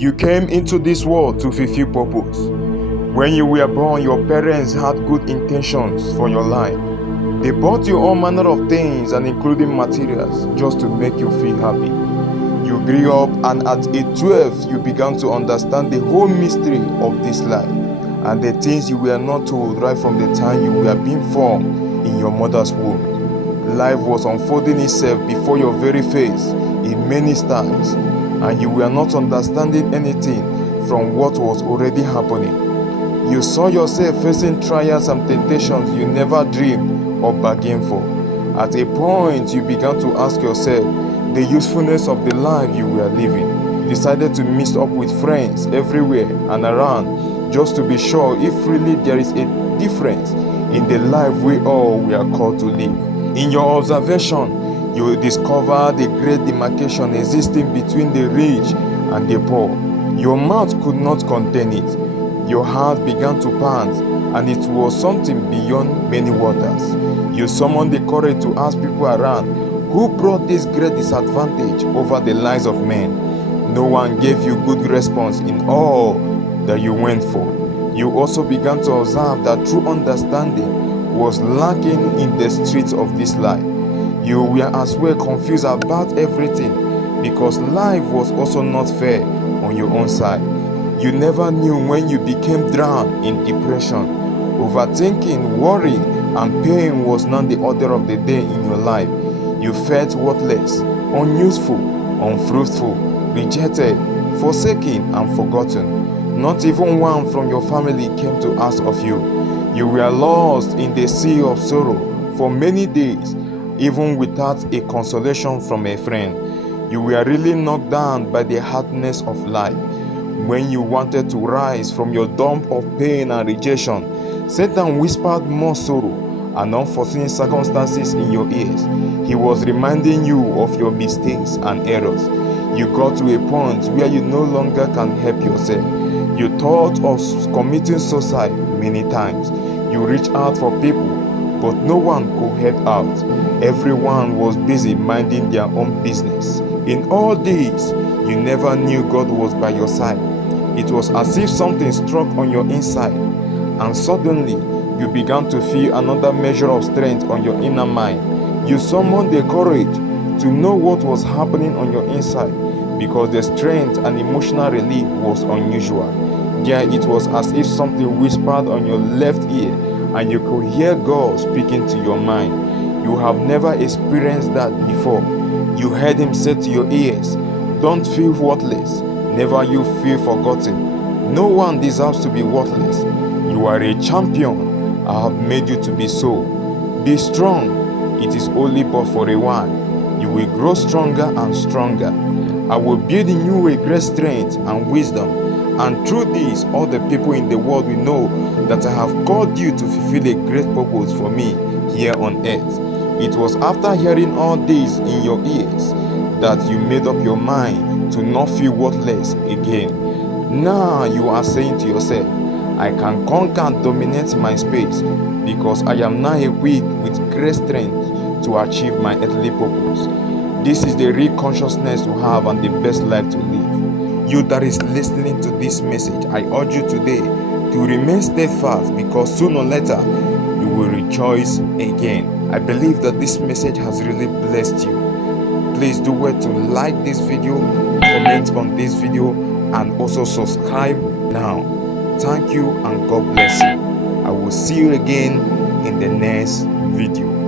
You came into this world to fulfill purpose. When you were born, your parents had good intentions for your life. They bought you all manner of things and including materials just to make you feel happy. You grew up, and at age 12 you began to understand the whole mystery of this life and the things you were not told right from the time you were being formed in your mother's womb. Life was unfolding itself before your very face in many styles, and you were not understanding anything from what was already happening. You saw yourself facing trials and temptations you never dreamed or bargained for. At a point, you began to ask yourself the usefulness of the life you were living. Decided to mix up with friends everywhere and around just to be sure if really there is a difference in the life we all were called to live. In your observation, you will discover the great demarcation existing between the rich and the poor. Your mouth could not contain it. Your heart began to pant, and it was something beyond many waters. You summoned the courage to ask people around who brought this great disadvantage over the lives of men. No one gave you good response in all that you went for. You also began to observe that true understanding was lacking in the streets of this life. You were as well confused about everything because life was also not fair on your own side. You never knew when you became drowned in depression. Overthinking, worry, and pain was not the order of the day in your life. You felt worthless, unuseful, unfruitful, rejected, forsaken, and forgotten. Not even one from your family came to ask of you. You were lost in the sea of sorrow for many days, even without a consolation from a friend. You were really knocked down by the hardness of life. When you wanted to rise from your dump of pain and rejection, Satan whispered more sorrow and unforeseen circumstances in your ears. He was reminding you of your mistakes and errors. You got to a point where you no longer can help yourself. You thought of committing suicide many times. You reached out for people, but no one could help out. Everyone was busy minding their own business. In all this, you never knew God was by your side. It was as if something struck on your inside, and suddenly you began to feel another measure of strength on your inner mind. You summoned the courage to know what was happening on your inside because the strength and emotional relief was unusual. Yeah, it was as if something whispered on your left ear and you could hear God speaking to your mind. You have never experienced that before. You heard Him say to your ears, "Don't feel worthless. Never you feel forgotten. No one deserves to be worthless. You are a champion. I have made you to be so. Be strong. It is only but for a while. You will grow stronger and stronger. I will build in you a great strength and wisdom. And through this, all the people in the world will know that I have called you to fulfill a great purpose for me here on earth." It was after hearing all this in your ears that you made up your mind to not feel worthless again. Now you are saying to yourself, "I can conquer and dominate my space because I am now equipped with great strength to achieve my earthly purpose." This is the real consciousness to have and the best life to live. You that is listening to this message, I urge you today to remain steadfast because sooner or later you will rejoice again. I believe that this message has really blessed you. Please do well to like this video, comment on this video, and also subscribe now. Thank you and God bless you. I will see you again in the next video.